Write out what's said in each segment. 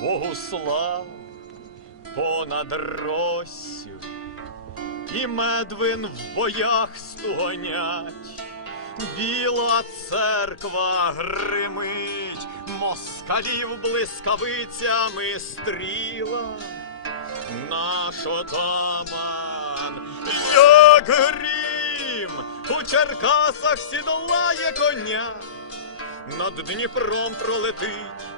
Богуслав понад Россю, і медвин в боях стогонять, біла церква гримить, москалів блискавицями стріла, наш отаман, як грім, у Черкасах сідлає коня, над Дніпром пролетить,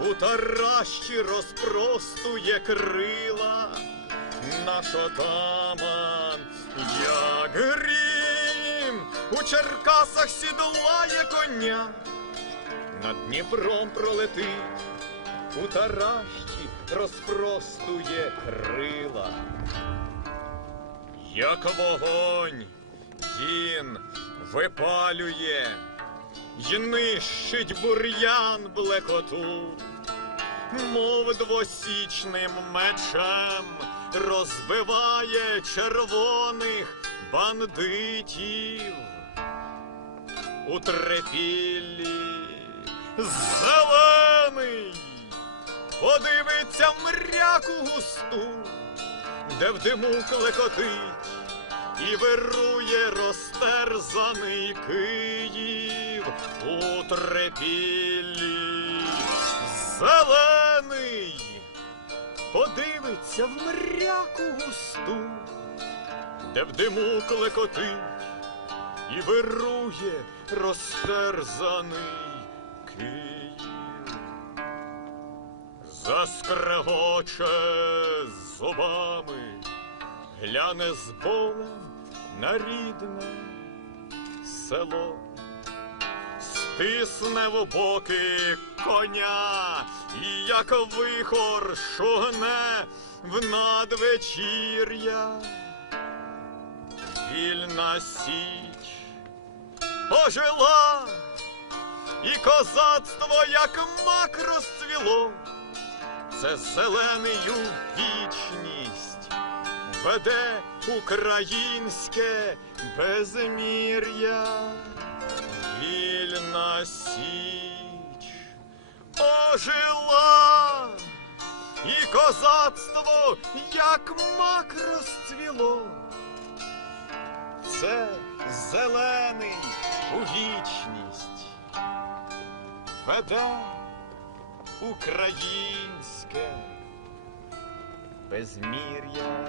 у Таращі розпростує крила, наш отаман, як грім, у Черкасах сідлає коня, над Дніпром пролетить, у Таращі розпростує крила. Як вогонь він випалює й нищить бур'ян блекоту, мов двосічним мечем розбиває червоних бандитів. У трепіллі зелений подивиться мряку густу, де в диму клекотить і вирує розтерзаний Київ у трепіллі. Зелений подивиться в мряку густу, де в диму клекотить і вирує розтерзаний Київ. Заскрегоче зубами, гляне з болем на рідне село, стисне в боки коня, і як вихор шугне в надвечір'я. Вільна січ ожила, і козацтво, як мак розцвіло, це зеленою вічність веде українське безмір'я, вільна січ ожила, і козацтво, як мак розцвіло. Це зелений у вічність веде українське безмір'я.